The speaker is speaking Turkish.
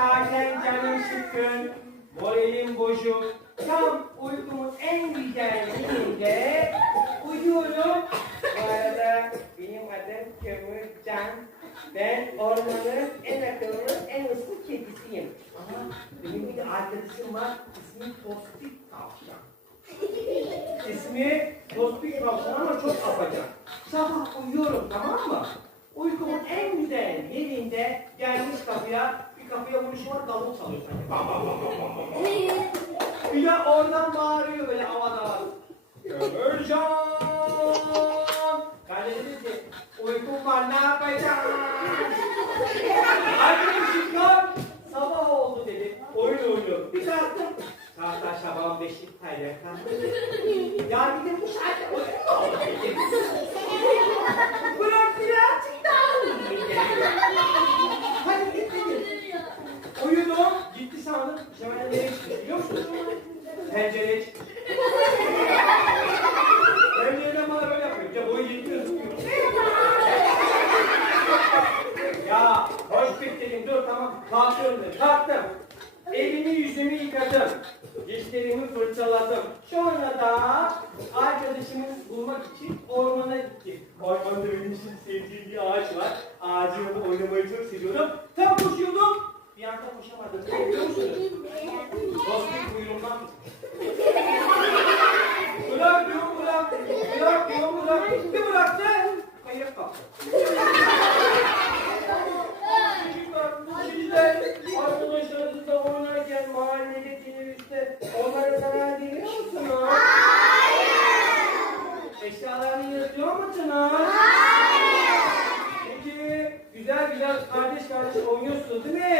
Zaten canım sıkkın, moralim bozuk. Tam uykumun en güzel yerinde uyuyorum. Bu arada benim adım Kömürcan. Ben ormanın en akıllı, en ıslı kedisiyim. Ama benim bir de arkadaşım var, ismi Tospik Tavşan. İsmi Tospik Tavşan ama çok afacan. Sabah uyuyorum tamam mı? Uykumun en güzel yerinde gelmiş kapıya, bir kapıya vuruş var, davul çalıyor sanki. Bam, bam, bam, bam, bam. Bir de oradan bağırıyor böyle havada. Ömürcan! Kardeşim dedi ki, uykum var ne yapacağım? Arkadaşım kalk, sabah oldu dedi. Oyun oynuyor. Bir kalktım. Saat sabahın beşi hayır kalktım. Ya dedim bu saatte oyun mu Pencereye çıktı. Pencereden bana böyle yapıyor. Ya boyu ya hoş dedim dur tamam kalkıyorum dedim. Kalktım. Elimi yüzümü yıkadım. Dişlerimi fırçaladım. Sonra da arkadaşımı bulmak için ormana gittim. Ormanda benim için sevdiğim bir ağaç var. Ağacımla oynamayı çok seviyorum. Tam koşuyordum. Bir anda koşamadım. Biliyor? Eşyalarını yırtıyor musunuz? Hayır. Peki güzel güzel kardeş kardeş oynuyorsunuz değil mi?